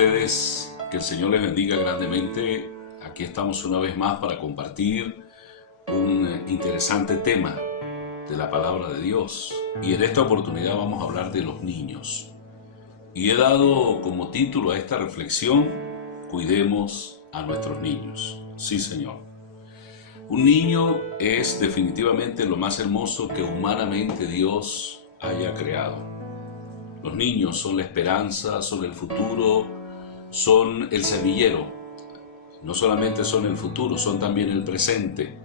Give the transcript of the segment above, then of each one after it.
ustedes? Que el Señor les bendiga grandemente. Aquí estamos una vez más para compartir un interesante tema de la palabra de Dios. Y en esta oportunidad vamos a hablar de los niños. Y he dado como título a esta reflexión: cuidemos a nuestros niños. Sí, Señor. Un niño es definitivamente lo más hermoso que humanamente Dios haya creado. Los niños son la esperanza, son el futuro, son el semillero. No solamente son el futuro, son también el presente.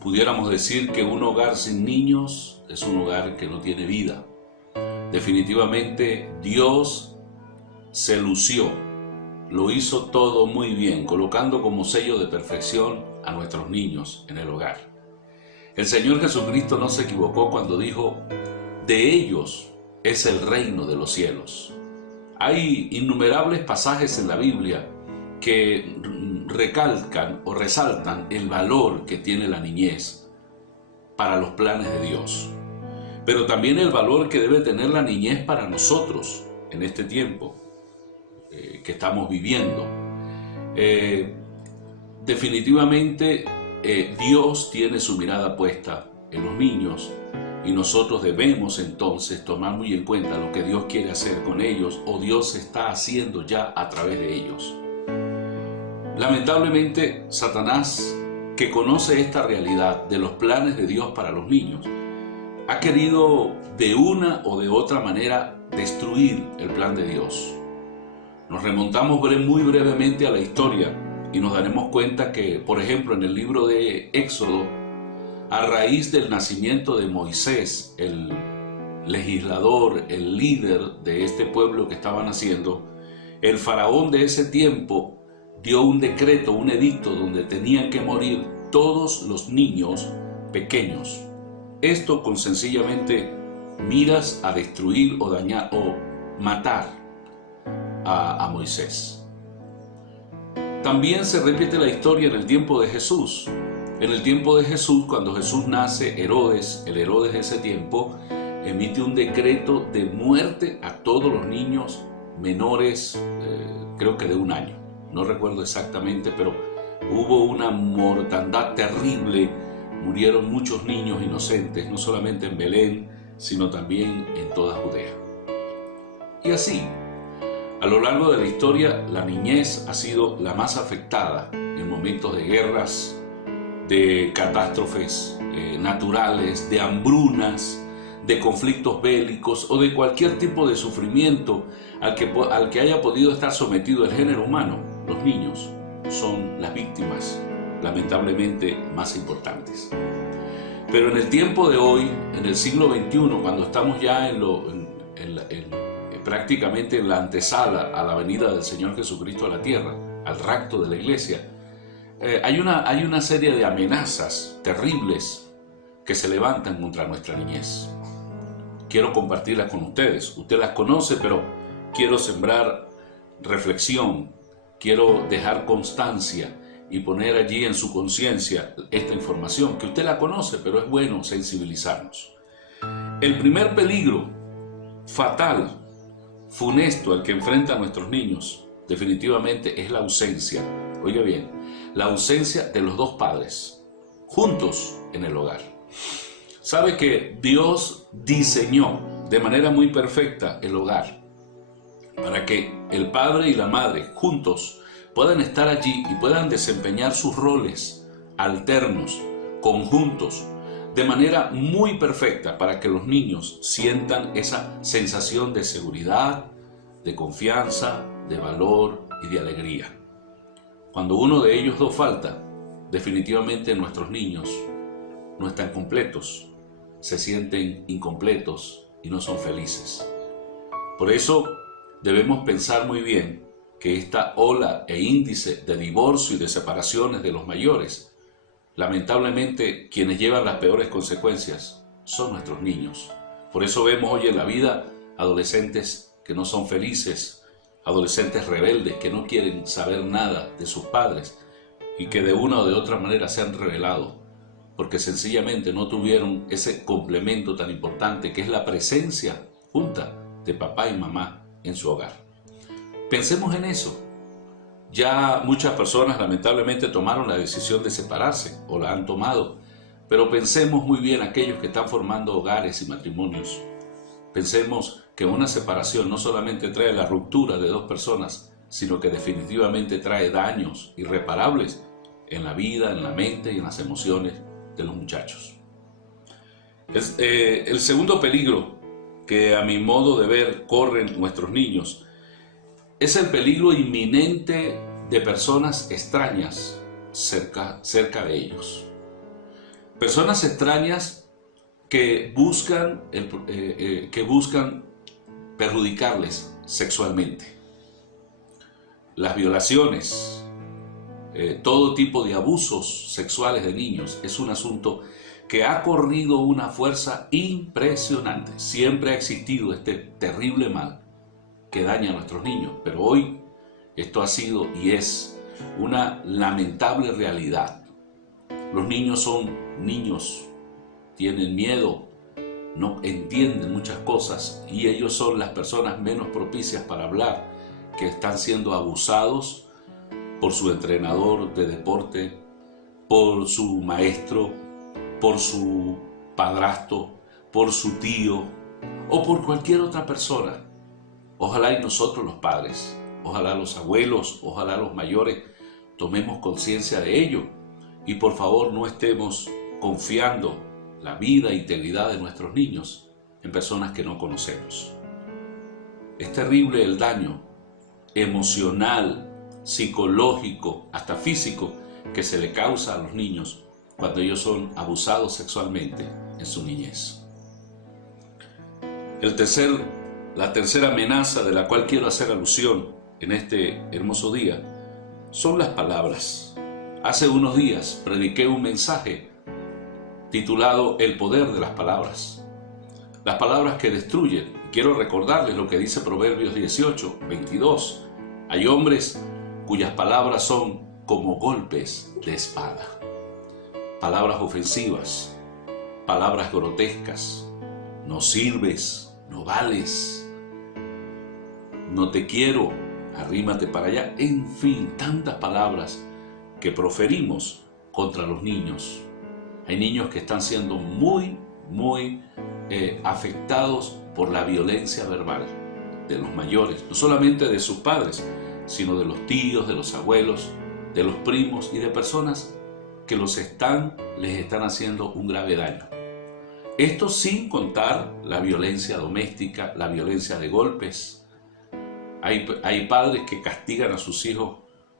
Pudiéramos decir que un hogar sin niños es un hogar que no tiene vida. Definitivamente Dios se lució, lo hizo todo muy bien, colocando como sello de perfección a nuestros niños en el hogar. El Señor Jesucristo no se equivocó cuando dijo: de ellos es el reino de los cielos. Hay innumerables pasajes en la Biblia que recalcan o resaltan el valor que tiene la niñez para los planes de Dios, pero también el valor que debe tener la niñez para nosotros en este tiempo que estamos viviendo. Definitivamente Dios tiene su mirada puesta en los niños, y nosotros debemos entonces tomar muy en cuenta lo que Dios quiere hacer con ellos, o Dios está haciendo ya a través de ellos. Lamentablemente, Satanás, que conoce esta realidad de los planes de Dios para los niños, ha querido de una o de otra manera destruir el plan de Dios. Nos remontamos muy brevemente a la historia y nos daremos cuenta que, por ejemplo, en el libro de Éxodo, a raíz del nacimiento de Moisés, el legislador, el líder de este pueblo que estaba naciendo, el faraón de ese tiempo dio un decreto, un edicto, donde tenían que morir todos los niños pequeños. Esto con sencillamente miras a destruir o dañar o matar a Moisés. También se repite la historia en el tiempo de Jesús. En el tiempo de Jesús, cuando Jesús nace, Herodes, el Herodes de ese tiempo, emite un decreto de muerte a todos los niños menores, creo que de 1 año. No recuerdo exactamente, pero hubo una mortandad terrible. Murieron muchos niños inocentes, no solamente en Belén, sino también en toda Judea. Y así, a lo largo de la historia, la niñez ha sido la más afectada en momentos de guerras, de catástrofes naturales, de hambrunas, de conflictos bélicos o de cualquier tipo de sufrimiento al que haya podido estar sometido el género humano. Los niños son las víctimas, lamentablemente, más importantes. Pero en el tiempo de hoy, en el siglo XXI, cuando estamos ya prácticamente en la antesala a la venida del Señor Jesucristo a la tierra, al rapto de la iglesia, hay una serie de amenazas terribles que se levantan contra nuestra niñez. Quiero compartirlas con ustedes. Usted las conoce, pero quiero sembrar reflexión, quiero dejar constancia y poner allí en su conciencia esta información, que usted la conoce, pero es bueno sensibilizarnos. El primer peligro fatal, funesto, al que enfrentan nuestros niños, definitivamente es la ausencia. Oiga bien, la ausencia de los dos padres juntos en el hogar. Sabe que Dios diseñó de manera muy perfecta el hogar para que el padre y la madre juntos puedan estar allí y puedan desempeñar sus roles alternos, conjuntos, de manera muy perfecta, para que los niños sientan esa sensación de seguridad, de confianza, de valor y de alegría. Cuando uno de ellos dos falta, definitivamente nuestros niños no están completos, se sienten incompletos y no son felices. Por eso debemos pensar muy bien que esta ola e índice de divorcio y de separaciones de los mayores, lamentablemente quienes llevan las peores consecuencias son nuestros niños. Por eso vemos hoy en la vida adolescentes que no son felices, adolescentes rebeldes que no quieren saber nada de sus padres y que de una o de otra manera se han rebelado porque sencillamente no tuvieron ese complemento tan importante que es la presencia junta de papá y mamá en su hogar. Pensemos en eso. Ya muchas personas lamentablemente tomaron la decisión de separarse o la han tomado, pero pensemos muy bien aquellos que están formando hogares y matrimonios. Pensemos que una separación no solamente trae la ruptura de dos personas, sino que definitivamente trae daños irreparables en la vida, en la mente y en las emociones de los muchachos. El segundo peligro que a mi modo de ver corren nuestros niños es el peligro inminente de personas extrañas cerca de ellos. Personas extrañas que buscan perjudicarles sexualmente. Las violaciones, todo tipo de abusos sexuales de niños es un asunto que ha corrido una fuerza impresionante. Siempre ha existido este terrible mal que daña a nuestros niños, pero hoy esto ha sido y es una lamentable realidad. Los niños son niños, tienen miedo, no entienden muchas cosas y ellos son las personas menos propicias para hablar, que están siendo abusados por su entrenador de deporte, por su maestro, por su padrastro, por su tío o por cualquier otra persona. Ojalá y nosotros los padres, ojalá los abuelos, ojalá los mayores tomemos conciencia de ello y por favor no estemos confiando la vida e integridad de nuestros niños en personas que no conocemos. Es terrible el daño emocional, psicológico, hasta físico que se le causa a los niños cuando ellos son abusados sexualmente en su niñez. La tercera amenaza de la cual quiero hacer alusión en este hermoso día son las palabras. Hace unos días prediqué un mensaje titulado El poder de las palabras. Las palabras que destruyen. Quiero recordarles lo que dice Proverbios 18, 22. Hay hombres cuyas palabras son como golpes de espada. Palabras ofensivas, palabras grotescas. No sirves, no vales, no te quiero, arrímate para allá. En fin, tantas palabras que proferimos contra los niños. Hay niños que están siendo muy afectados por la violencia verbal de los mayores, no solamente de sus padres, sino de los tíos, de los abuelos, de los primos y de personas que les están haciendo un grave daño. Esto sin contar la violencia doméstica, la violencia de golpes. Hay padres que castigan a sus hijos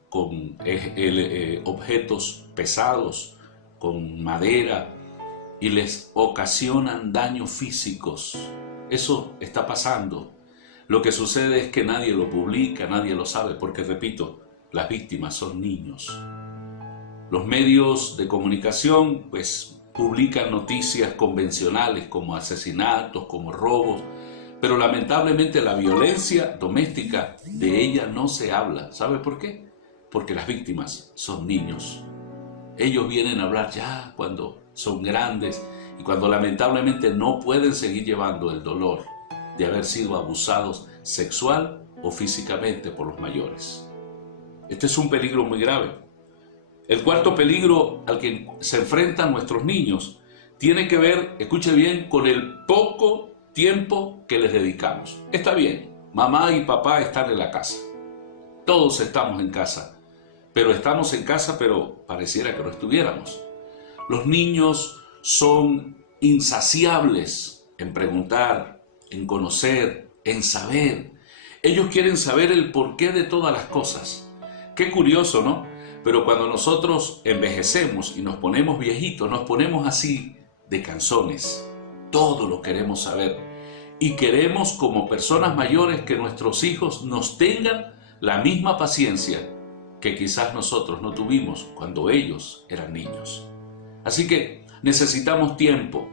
con objetos pesados, con madera, y les ocasionan daños físicos. Eso está pasando. Lo que sucede es que nadie lo publica, nadie lo sabe, porque repito, las víctimas son niños. Los medios de comunicación pues publican noticias convencionales como asesinatos, como robos, pero lamentablemente la violencia doméstica, de ella no se habla. ¿Sabe por qué? Porque las víctimas son niños. Ellos vienen a hablar ya cuando son grandes y cuando lamentablemente no pueden seguir llevando el dolor de haber sido abusados sexual o físicamente por los mayores. Este es un peligro muy grave. El cuarto peligro al que se enfrentan nuestros niños tiene que ver, escuche bien, con el poco tiempo que les dedicamos. Está bien, mamá y papá están en la casa. Todos estamos en casa. Pero estamos en casa, pero pareciera que no estuviéramos. Los niños son insaciables en preguntar, en conocer, en saber. Ellos quieren saber el porqué de todas las cosas. Qué curioso, ¿no? Pero cuando nosotros envejecemos y nos ponemos viejitos, nos ponemos así de canzones. Todo lo queremos saber. Y queremos como personas mayores que nuestros hijos nos tengan la misma paciencia que quizás nosotros no tuvimos cuando ellos eran niños. Así que necesitamos tiempo.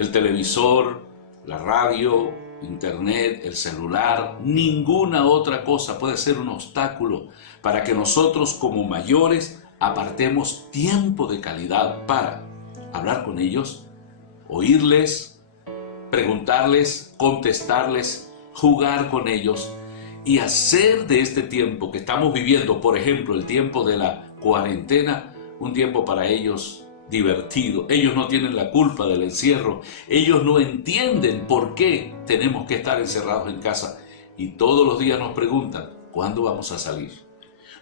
El televisor, la radio, internet, el celular, ninguna otra cosa puede ser un obstáculo para que nosotros como mayores apartemos tiempo de calidad para hablar con ellos, oírles, preguntarles, contestarles, jugar con ellos y hacer de este tiempo que estamos viviendo, por ejemplo, el tiempo de la cuarentena, un tiempo para ellos divertido. Ellos no tienen la culpa del encierro, ellos no entienden por qué tenemos que estar encerrados en casa y todos los días nos preguntan, ¿cuándo vamos a salir?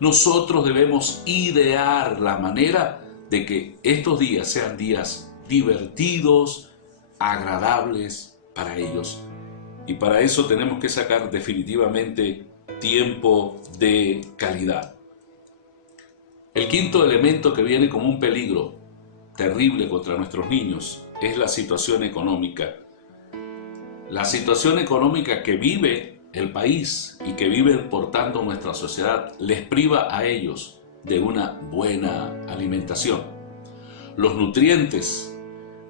Nosotros debemos idear la manera de que estos días sean días divertidos, agradables para ellos. Y para eso tenemos que sacar definitivamente tiempo de calidad. El quinto elemento que viene como un peligro terrible contra nuestros niños es la situación económica. La situación económica que vive el país y que vive por tanto nuestra sociedad les priva a ellos de una buena alimentación. Los nutrientes,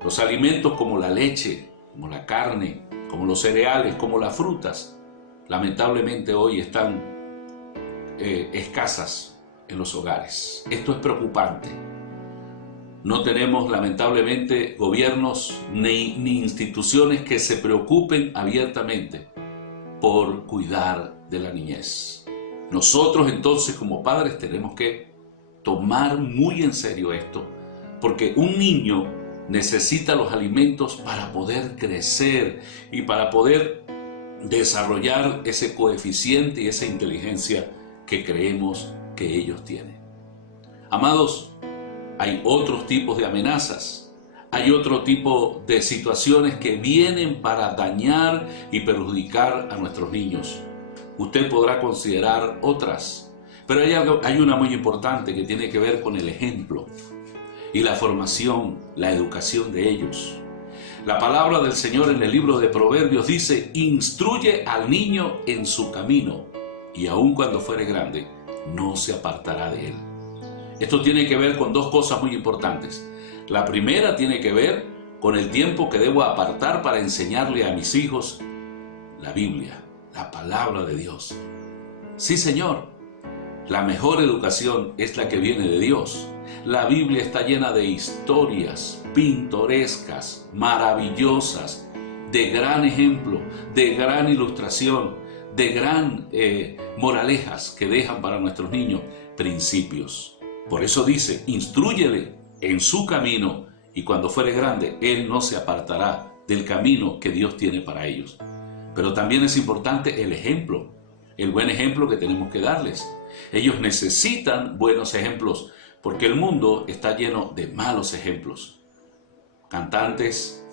los alimentos como la leche, como la carne, como los cereales, como las frutas, lamentablemente hoy están escasas en los hogares. Esto es preocupante. No tenemos lamentablemente gobiernos ni instituciones que se preocupen abiertamente por cuidar de la niñez. Nosotros entonces como padres tenemos que tomar muy en serio esto, porque un niño necesita los alimentos para poder crecer y para poder desarrollar ese coeficiente y esa inteligencia que creemos que ellos tienen. Amados, hay otros tipos de amenazas, hay otro tipo de situaciones que vienen para dañar y perjudicar a nuestros niños. Usted podrá considerar otras, pero hay una muy importante que tiene que ver con el ejemplo y la formación, la educación de ellos. La palabra del Señor en el libro de Proverbios dice, instruye al niño en su camino, y aun cuando fuere grande, no se apartará de él. Esto tiene que ver con dos cosas muy importantes. La primera tiene que ver con el tiempo que debo apartar para enseñarle a mis hijos la Biblia, la palabra de Dios. Sí, Señor, la mejor educación es la que viene de Dios. La Biblia está llena de historias pintorescas, maravillosas, de gran ejemplo, de gran ilustración, de gran moralejas que dejan para nuestros niños principios. Por eso dice, instrúyele en su camino y cuando fuere grande, él no se apartará del camino que Dios tiene para ellos. Pero también es importante el ejemplo, el buen ejemplo que tenemos que darles. Ellos necesitan buenos ejemplos porque el mundo está lleno de malos ejemplos. Cantantes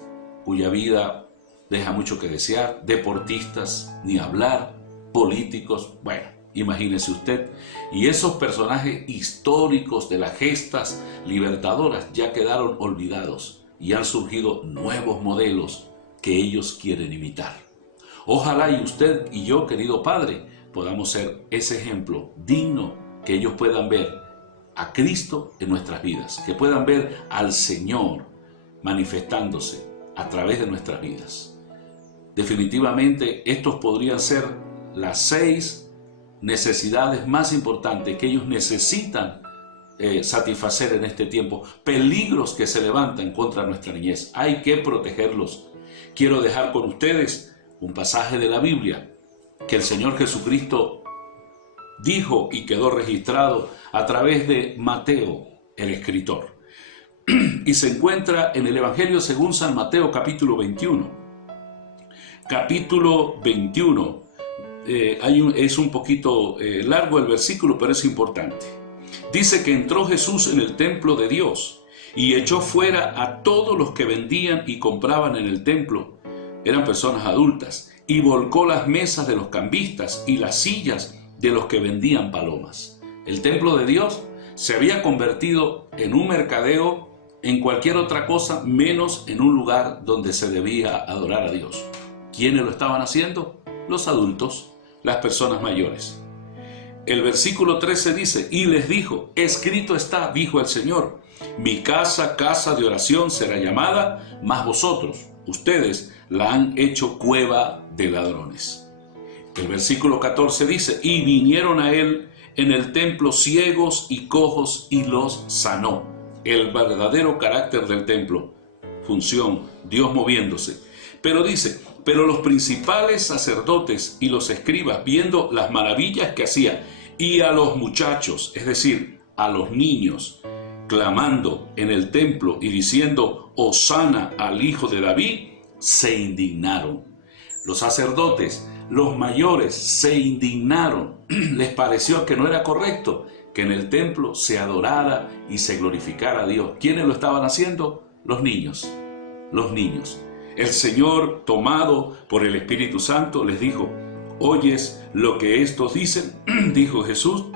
cuya vida deja mucho que desear, deportistas, ni hablar, políticos, bueno, imagínese usted. Y esos personajes históricos de las gestas libertadoras ya quedaron olvidados y han surgido nuevos modelos que ellos quieren imitar. Ojalá y usted y yo, querido padre, podamos ser ese ejemplo digno que ellos puedan ver a Cristo en nuestras vidas, que puedan ver al Señor manifestándose a través de nuestras vidas. Definitivamente estos podrían ser las 6 necesidades más importantes que ellos necesitan satisfacer en este tiempo. Peligros que se levantan contra nuestra niñez. Hay que protegerlos. Quiero dejar con ustedes un pasaje de la Biblia que el Señor Jesucristo dijo y quedó registrado a través de Mateo, el escritor. Y se encuentra en el Evangelio según San Mateo, capítulo 21. Capítulo 21. Es un poquito largo el versículo, pero es importante. Dice que entró Jesús en el templo de Dios y echó fuera a todos los que vendían y compraban en el templo. Eran personas adultas. Y volcó las mesas de los cambistas y las sillas de los que vendían palomas. El templo de Dios se había convertido en un mercadeo, en cualquier otra cosa, menos en un lugar donde se debía adorar a Dios. ¿Quiénes lo estaban haciendo? Los adultos, las personas mayores. El versículo 13 dice, y les dijo, escrito está, dijo el Señor, mi casa, casa de oración será llamada, mas vosotros, ustedes, la han hecho cueva de ladrones. El versículo 14 dice, y vinieron a él en el templo ciegos y cojos y los sanó. El verdadero carácter del templo, función, Dios moviéndose. Pero dice, pero los principales sacerdotes y los escribas, viendo las maravillas que hacía, y a los muchachos, es decir, a los niños, clamando en el templo y diciendo, Hosana al Hijo de David, se indignaron. Los sacerdotes, los mayores, se indignaron. Les pareció que no era correcto que en el templo se adorara y se glorificara a Dios. ¿Quiénes lo estaban haciendo? Los niños. Los niños. El Señor, tomado por el Espíritu Santo, les dijo, ¿oyes lo que estos dicen? Dijo Jesús.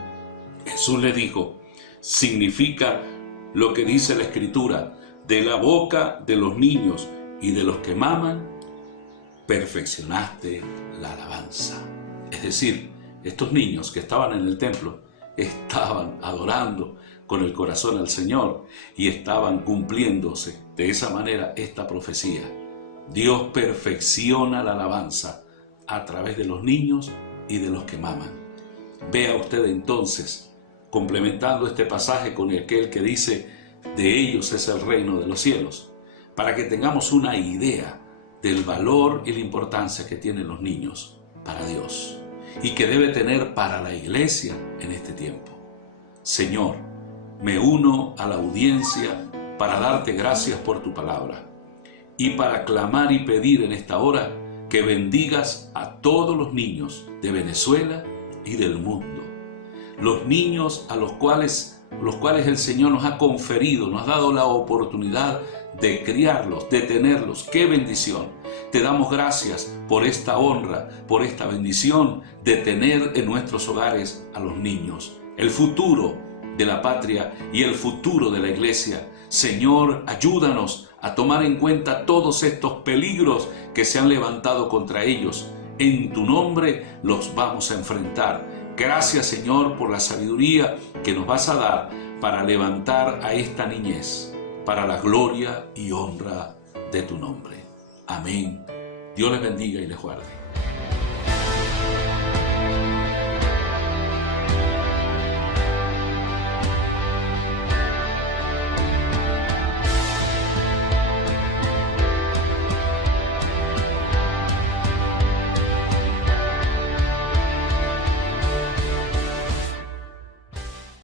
Jesús le dijo, significa lo que dice la Escritura, de la boca de los niños y de los que maman, perfeccionaste la alabanza. Es decir, estos niños que estaban en el templo estaban adorando con el corazón al Señor y estaban cumpliéndose de esa manera esta profecía. Dios perfecciona la alabanza a través de los niños y de los que maman. Vea usted entonces, complementando este pasaje con aquel que dice, de ellos es el reino de los cielos, para que tengamos una idea del valor y la importancia que tienen los niños para Dios y que debe tener para la iglesia en este tiempo. Señor, me uno a la audiencia para darte gracias por tu palabra y para clamar y pedir en esta hora que bendigas a todos los niños de Venezuela y del mundo. Los niños a los cuales el Señor nos ha conferido, nos ha dado la oportunidad de criarlos, de tenerlos. ¡Qué bendición! Te damos gracias por esta honra, por esta bendición de tener en nuestros hogares a los niños, el futuro de la patria y el futuro de la iglesia. Señor, ayúdanos a tomar en cuenta todos estos peligros que se han levantado contra ellos. En tu nombre los vamos a enfrentar. Gracias, Señor, por la sabiduría que nos vas a dar para levantar a esta niñez, para la gloria y honra de tu nombre. Amén. Dios les bendiga y les guarde.